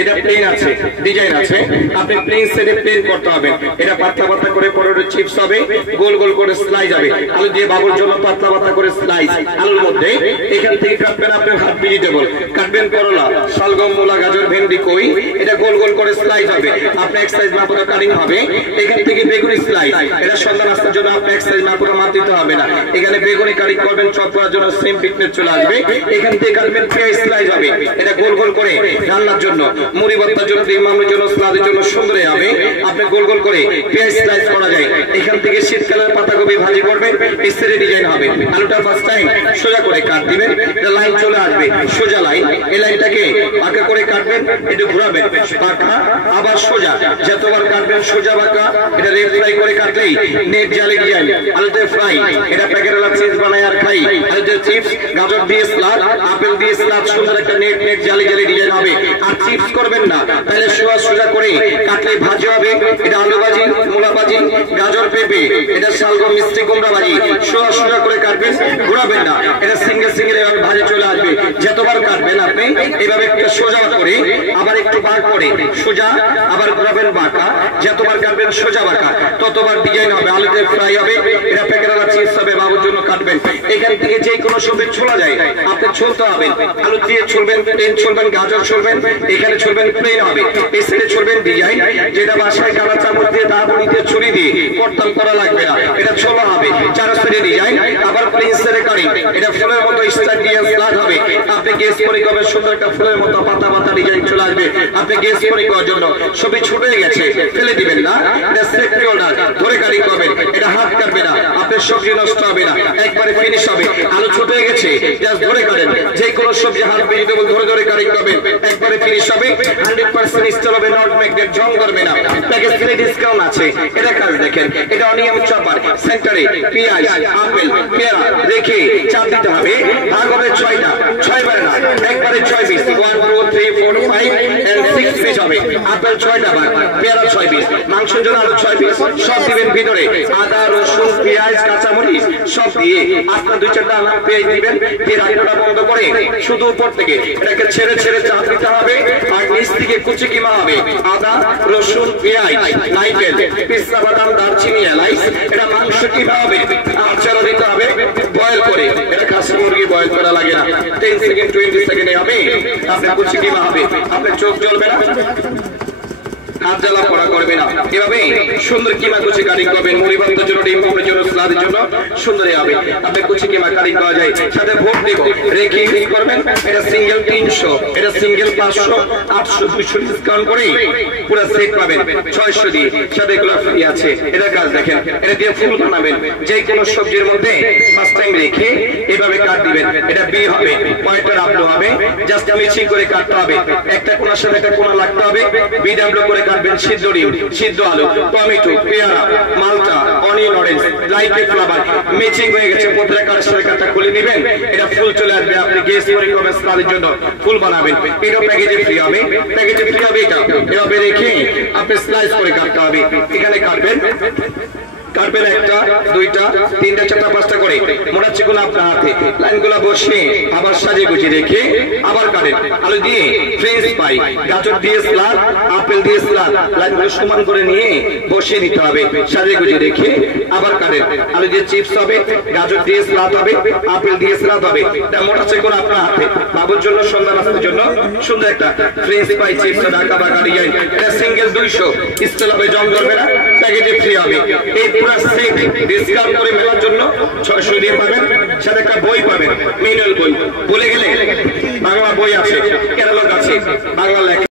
এটা প্লেন আছে, ডিজাইন আছে, আপনি প্লেন সেটে প্লেন করতে হবে। এটা পাতলা পাতলা করে পরোটা চিপস হবে, গোল গোল করে স্লাইস হবে। আলু দিয়ে বাবুর জন্য পাতলা পাতলা করে স্লাইস। আলুর মধ্যে এখান থেকে কাটবেন আপনি হাফ ভেজিটেবল, কাটবেন করলা, শালগম, মূলা, গাজর, ভেন্ডি, কই, এটা গোল গোল করে স্লাইস হবে। আপনি এক সাইজ মাপ কাটিং হবে। এখান থেকে বেগুনি স্লাইস, এটা সন্ধ্যা নাস্তার জন্য আপনি এক সাইজ মাপ মাপ দিতে হবে না। এখানে বেগুনি কাটিং করবেন, চপ করার জন্য সেম ফিটনেস চলে আসবে। এখান থেকে কাটবেন পেঁয়াজ স্লাইস হবে, এটা গোল গোল করে রান্নার জন্য, মুড়ি ভর্তার জন্য, ইমামের জন্য, সালাদের জন্য সুন্দর হবে। আপনি গোল গোল করে পেঁয়াজ স্লাইস করা যায়। এখান থেকে শীতকালের পাতাকপি ভাজি করবেন, স্টেডি ডিজাইন হবে। আলুটা ফার্স্ট টাইম সোজা করে কাট দিবেন, এটা লাইন চলে আসবে, সোজা লাইন। এই লাইনটাকে বাঁকা করে কাটবেন, একটু ঘোরাবেন, বাঁকা আবার সোজা, যতবার কাটবেন সোজা বাঁকা। এটা রেড ফ্রাই করে কাটলেই নেট জালি ডিজাইন। আলুতে ফ্রাই, এটা প্যাকেটওয়ালা চিপস বানাই আর খাই। আলুতে চিপস, গাজর দিয়ে স্লাদ, আপেল দিয়ে স্লাদ, সুন্দর একটা নেট নেট জালি জালি ডিজাইন হবে। আর চিপস করবেন না, তাহলে সোজা সোজা করে কাটলে ভাজি হবে। এটা আলু ভাজি, মূলা ভাজি, গাজর, পেঁপে, এটা শালগম, মিষ্টি কুমড়া ভাজি, সোজা সোজা করে কাটবেন, ঘোরাবেন না। এটা সিঙ্গেল সিঙ্গেল এভাবে ভাজি চলে আসবে। যতবার কাটবেন আপনি এভাবে একটা সোজা করে, আবার একটু বাঁক করে সোজা, আবার ঘোরাবেন বাঁকা। যতবার কাটবেন সোজা বাঁকা, ততবার ডিজাইন হবে। আলুতে ফ্রাই হবে, এটা প্যাকেটওয়ালা চিপস হবে, বাবুর জন্য কাটবেন। এখান থেকে যে কোনো সবজি ছোলা যায়, আপনি ছুলতে হবেন। আলু দিয়ে ছুলবেন, প্লেন ছুলবেন, গাজর ছুলবেন, এখানে ছুলবেন প্লেন হবে। এই সাইডে ছুলবেন ডিজাইন, যেটা বাসায় কালা চামচ দিয়ে, দাবুনি দিয়ে, ছুরি দিয়ে করতাম করা লাগবে না। এটা ছোলা হবে, চার সাইডে ডিজাইন, আবার প্লেন সাইডে কাটিং। এটা ফুলের মতো স্টার দিয়ে স্লাড হবে। আপনি গেস করে করবেন, সুন্দর একটা ফুলের মতো পাতা পাতা ডিজাইন চলে আসবে। আপনি গেস করে করার জন্য সবই ছুটে গেছে, ফেলে দিবেন না। এটা সেফটি হোল্ডার, ধরে কাটিং করবেন, এটা হাত কাটবে না, আপনার সবজি নষ্ট হবে না, একবারে ফিনিশ হবে। আলু ছুটে গেছে, জাস্ট ধরে কাটেন। যে কোনো সবজি হাত ভেজিটেবল ধরে ধরে কাটিং করবেন, একবারে ফিনিশ হবে। 100% স্টল হবে, নট ম্যাগনেট, জং করবে না। প্যাকেজ ফ্রি ডিসকাউন্ট আছে। এটা কাজ দেখেন, এটা অনিয়ম চপার, সেন্টারে পেঁয়াজ, আপেল, পেয়ারা রেখে চাপ দিতে হবে। ভাগ হবে 6টা, 6 বার না, একবারে 6 পিস, 1 2 3 4 5 and 6 পিস হবে। আপেল 6টা ভাগ, পেয়ারা 6 পিস, মাংসের জন্য আলু 6 পিস, সব দিবেন ভিতরে। আদা, রসুন, পেঁয়াজ, কাঁচামরিচ সব দিয়ে আপনার 2-4টা আলু পেঁয়াজ দিবেন, দিয়ে রান্নাটা বন্ধ করে শুধু উপর থেকে এটাকে ছেড়ে ছেড়ে চাপ দিতে হবে। আর নিচ থেকে কুচি কিমা হবে, আদা, রসুন, পেঁয়াজ, নারকেল, পিস্তা বাদাম, দারচিনি, এলাচ। এটা মাংস কিমা হবে, আচার দিতে হবে বয়েল করে। এটা খাসি মুরগি বয়েল করা লাগে না, 10 সেকেন্ড 20 সেকেন্ডে হবে। আপনার কুচি কিমা হবে, আপনার চোখ জ্বলবে না, হাত জ্বালা পড়া করবে না। এভাবে সুন্দর কিমা কুচি কাটিং করবেন, মুড়ি ভর্তার জন্য, ডিম পাপড়ের জন্য, সালাদের জন্য সুন্দর হবে। আপনি কুচি কিমা কাটিং করা যায়, সাথে ভোট দেব রেখে করবেন। এটা সিঙ্গেল 300, এটা সিঙ্গেল 500, 800, 200 ডিসকাউন্ট করে পুরো সেট পাবেন 600 দিয়ে। সাথে এগুলো ফ্রি আছে। এটা কাজ দেখেন, এটা দিয়ে ফুল বানাবেন। যে কোনো সবজির মধ্যে ফার্স্ট টাইম রেখে এভাবে কাট দিবেন। এটা বি হবে, পয়েন্টার আপলো হবে, জাস্ট মিক্সিং করে কাটতে হবে। একটা কোণার সাথে একটা কোণা লাগতে হবে, বি ডাব্লিউ করে কাটবেন। সিদ্ধ ডিম, সিদ্ধ আলু, টমেটো, পেয়ারা, মালটা, onion, orange, light flavour matching হয়ে গেছে। প্রত্যেকটা কাটার সাথে কাটটা খুলে নেবেন, এটা ফুল চলে আসবে। আপনি গ্যাস করে করবেন, সালাদের জন্য ফুল বানাবেন। এটা প্যাকেজে ফ্রি হবে, প্যাকেজে ফ্রি হবে। এটা এভাবে রেখে আপনি স্লাইস করে কাটতে হবে। এখানে কাটবেন, কাটবেন 1টা 2টা 3টা 4টা 5টা করে। মোটা চিকন আপনার হাতে লাইনগুলো বসে আবার সাজে গুছিয়ে রেখে আবার কাটেন। আলু দিয়ে ফ্রেঞ্চ ফ্রাই, গাজর দিয়ে স্লাদ, আপেল দিয়ে স্লাদ, লাইনগুলো সমান করে নিয়ে বসিয়ে নিতে হবে, সাজে গুছিয়ে রেখে আবার কাটেন। আলু দিয়ে চিপস হবে, গাজর দিয়ে স্লাদ হবে, আপেল দিয়ে স্লাদ হবে। এটা মোটা চিকন আপনার হাতে, বাবুর জন্য, সন্ধ্যা নাস্তার জন্য সুন্দর একটা ফ্রেঞ্চ ফ্রাই চিপস ঢাকা বা গাড়িয়াই। এটা সিঙ্গেল 200, স্টল হবে, জং করবে না, প্যাকেজে ফ্রি হবে। এই সেট ডিসকাউন্ট করে মেলার জন্য 600 দিয়ে পাবেন। সাথে একটা বই পাবেন, ম্যানুয়াল বই। বলে গেলে বাংলা বই আছে, ক্যাটালগ আছে, বাংলা লেখা।